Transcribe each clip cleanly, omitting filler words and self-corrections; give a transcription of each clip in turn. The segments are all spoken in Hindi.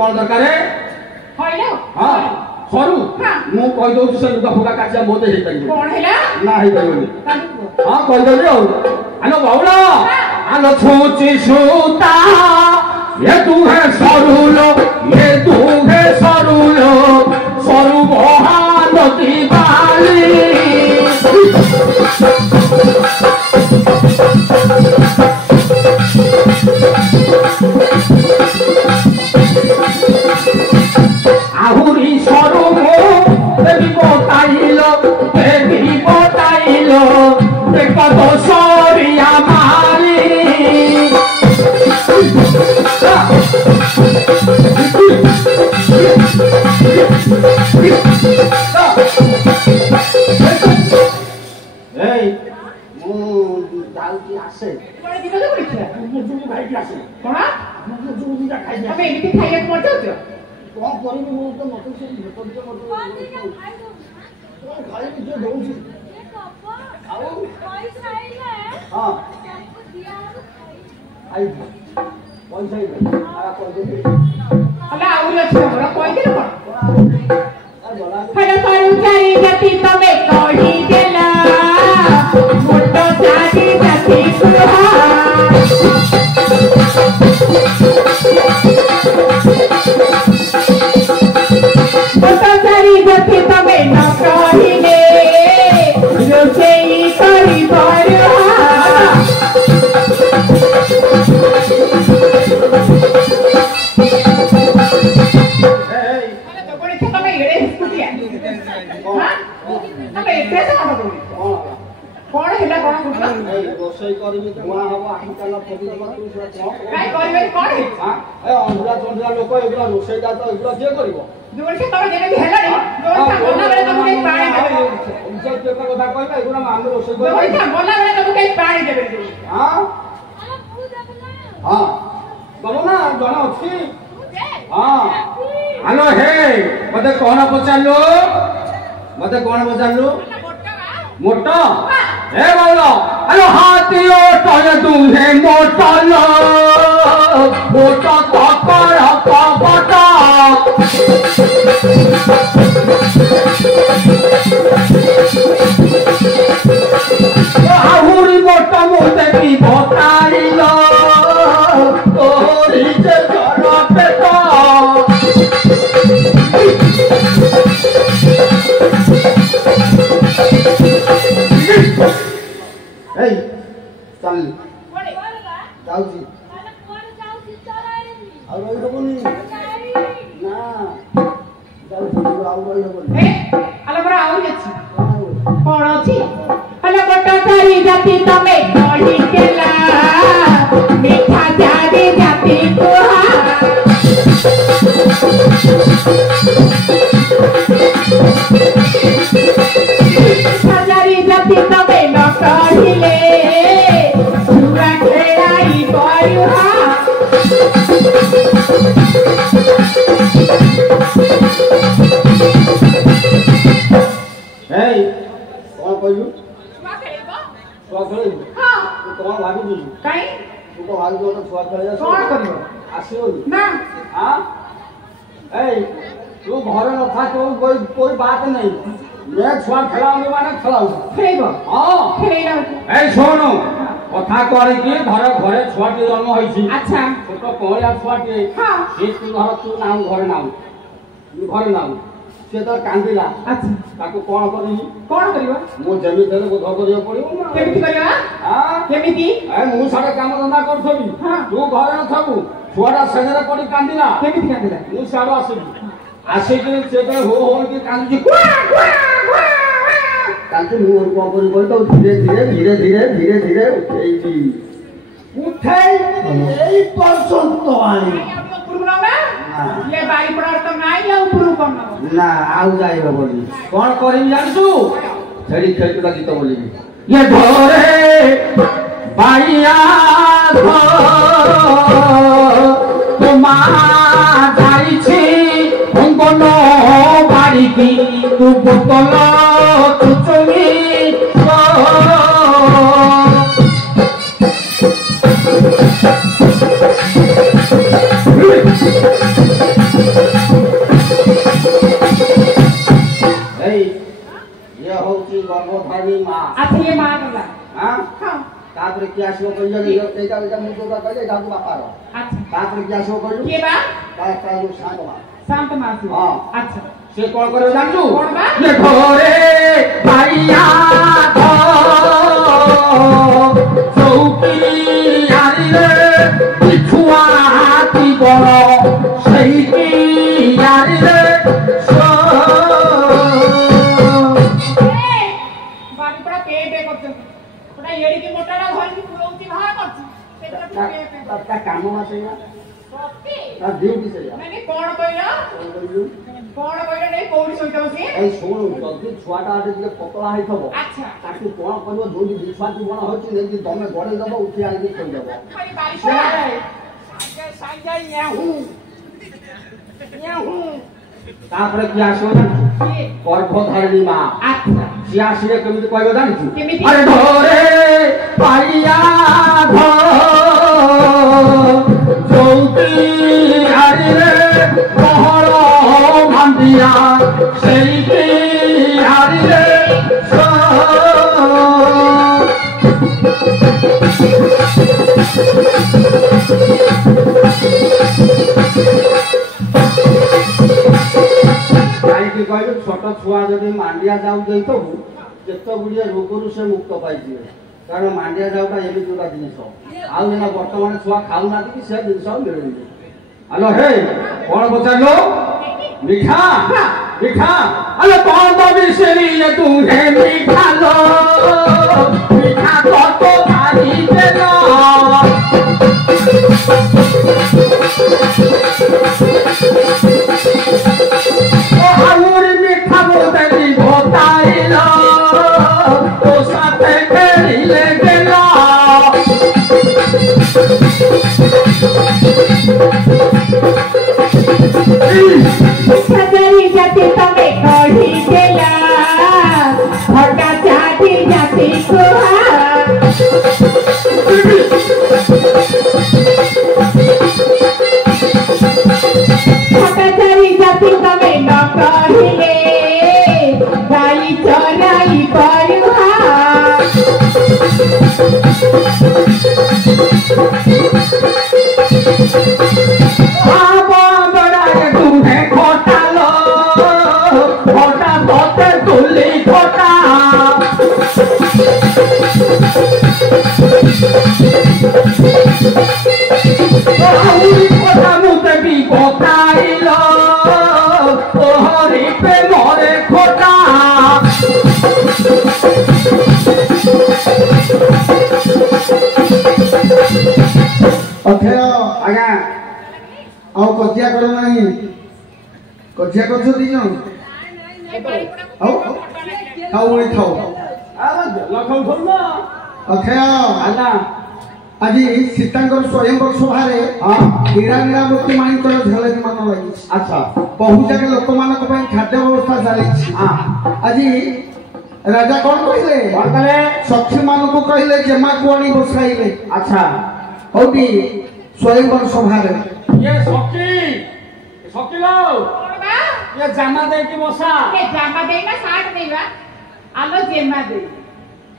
कौन दरकार है हाँ सरू मु कहि दउ से लुगा फुगा काचिया मोते हे तरी कोन हैला ना हे तरी हां कहि दउ रे आनो बाउला आनो छोची सूता ये तू है सरूलो ये तू है सरूलो सरू बहानती बाली आहुरी सरू मो देवी बताइलो देखो तो सोरिया माली এই মু যাউছি আসে কোন দিন কইছ মু জুনি ভাই কি আসে কোন মু জুনি যা খাই আমি এমনি খাইয়া মর যাউছ কোন করিবি মু তো মত সে মত যে মত কোন দিন খাই দউ কোন খাই যে দউছি এ বাবা আও পয়সা আইলে हां सबको दिया तो खाई पयसा आइले आरा कोइ दे अला आउरी अछि हमरा कोइ दे कोन हेलो करू चारी गति तमे कोडी देला मोटो चारी गति सुहा मोटो चारी गति तमे न कहिले जो सेई करी बरहा कौन हैला कौन गुडला ए रोसई करबी धुआ हबो आही काला पदी दबा तू सुरा काय करबे कोन है हां ए अंधरा चंद्रा लोक एगुला रोसई दा तो एगुला जे करबो जोर से तब जेने हैला रे जोर से बोला बेले तब के पानी देबे उनसे जे कथा कहबा एगुला हम रोसई करबो जोर से बोला बेले तब के पानी देबे हां अरे पू देबला हां बाबू ना जणा अछि हां हेलो हे मते कोन पचारलो मोटा ए बाबा हेलो हाथियो तने तू है मोटा लो मोटा काकर पापटा आहुरी मोटा मोते की बताई लो तोरी जे जरा पेटा Hey, चल जाऊजी माने कोन जाऊजी चलाइनी आ रही होबनी ना जाऊजी आउ रही होबनी ए आला बरा आउ अछि कोन अछि हला बटा तारी जाति तमे कोडी केला मीठा जादी जाति तुहा हजारी जाति तमे न कहिले सुरा खेलाई बरुहा ए कोन कहू छुआ खेलेबो हां तू कोन भाबी दी काई तू तो भाबी तो छुआ खेले कोन करियो आसियो ना हां ए तू घर न था तो कोई बात नहीं मैं छुआ खेलाऊंगी माने खेलाऊ खेलेबो हां खेलेला ए सोनो कथा करी कि घरे छुआटी जन्म होइछि अच्छा छोटो कोहलिया छुआटी हां से तू घर तू नाम घरे नाम से तो कांदिला अच्छा ताको कोन करियो मो जमी देले बोध करियो पड़ियो ना केमिति करियो हां केमिति ए मु साडे काम धंदा करथबी तू घरे न थबू छुआटा सजरे पड़ी कांदिला केमिति कांदिला मु साडो आसे कि से तो हो कि कांदी कुआ कांदी मु को करी तो धीरे उठेई एई परसों तो आई ले बारी पड़ा तो नाई ला ऊपर करना ना आउ जाई बोली कोन करी जानसु छड़ी खेलटा गीत बोली ये धोरे बाइया धो तुमा जाई छी अंगनो बाड़ी की तू बोतलो तू चुमी अच्छा ये मां गला हां हां तापर की आसो कहियो एटा एटा मु तो कहले जाऊ बापा रो अच्छा तापर की आसो कहियो के बा का जो शांत मां हां अच्छा से कोन करे जानू कोन बा ये घरे भाईया चौकी यारी रे बिछुआ हाथी बड़ो सही की यारी रे बारी पड़ा पेट है करते पड़ा येड़ी के मोटाड़ा घर की पुरौती भा करती सबका काम मासे ना ओके आ ड्यूटी से जा मैंने कौन कहला नहीं कोडी सहित बसी ए सुन जल्दी छुआटा आटे जे पतला हेइ थबो अच्छा ताकि कोन करबो दोडी बिछुआती बण होछि नेकी तमे गडे दबो उठी आइ के कहि दबो खाली बारिश साइजा याहू तापर की आसो ना गर्भधारिणी मां अच्छा सियासिरे केमिति कहबो जानिछु केमिति अरे घरे पाइया चौकी यारी रे बहरो भांडिया सही की यारी रे काईकि कहले छोट छुआ जदि मांडिया जाऊ देइतबु केते गुडिया रोगरु से मुक्त पाइजिवे कारण मांडिया जाऊटा एबि जोटा जिनिस आउ एना वर्तमान छुआ खाउ नाति कि से जिनिस मिलुनी हेलो हे कोन बचालो मीठा मीठा अरे कौन तो बिसरी ये तू है मीठा लो मीठा तो भाई देना ओ हमर मीठा बोतली भोताइलो तो साथे खेली ले गेला सजरी जाती तमे कही देला भटा चाटी जाती कुहा सजरी जाती तमे न कहिले गाई चराई परुहा कजिया कर नहीं कजिया कर दी जन आओ आओ वही खाओ लखन खोल ना अखया आना আজি सीतांकर स्वयंवर सभारे हीरा नीरामूर्ति माणिकर झलक मान लगी अच्छा बहु जगह लोक मानक पय खाद्य व्यवस्था चली আজি राजा कौन कहले सखी मानक कहले जमा कोणी बसाइले अच्छा होती स्वयंवर सभारे ये सखी लो ये जामा दे की बसा ये जामा दे ना साठ देवा आलो जेमा दे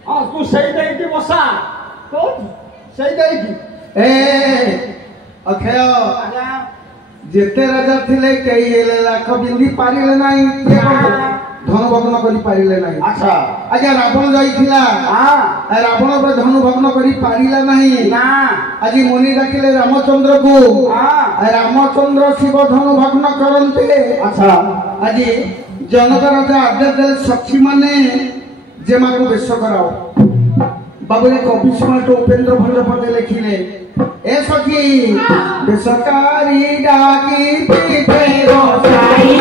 हां तू सही दे की बसा कौन सही दे की ए अखया आजा जेते राजा थिले कई लाख बिंदी पारिले नाही के धन भग्न करी पारिले नाही अच्छा आजा रावण जाईथिला हां रावण पे धन भग्न करी पारिला नाही ना आजी मुनि डाकिले रामचंद्र को हां रामचंद्र शिव धन भग्न करनते अच्छा आजी जनक राजा आदेश दे सखी माने जेमा को बेश कराओ बाबुले कवि सम्राट उपेंद्र भंज पटे लिखिले ए सखी बेसकारी डाकी पीठे रोसाई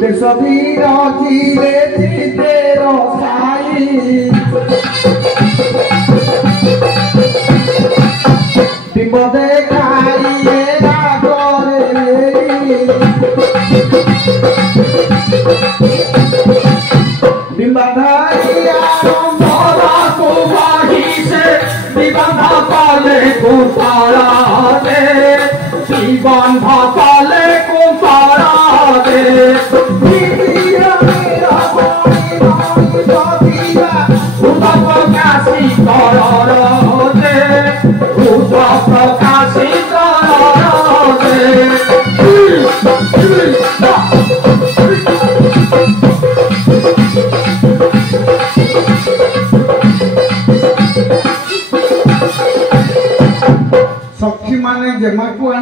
बेसबीर जीरे जीते रोसाई विपदे खाइए रागरे बिंबाधारिया मोरा को बाही से विबंधा काले को तारा दे जीवन भाकाले को तारा दे प्रकाशित सखी माने जमा को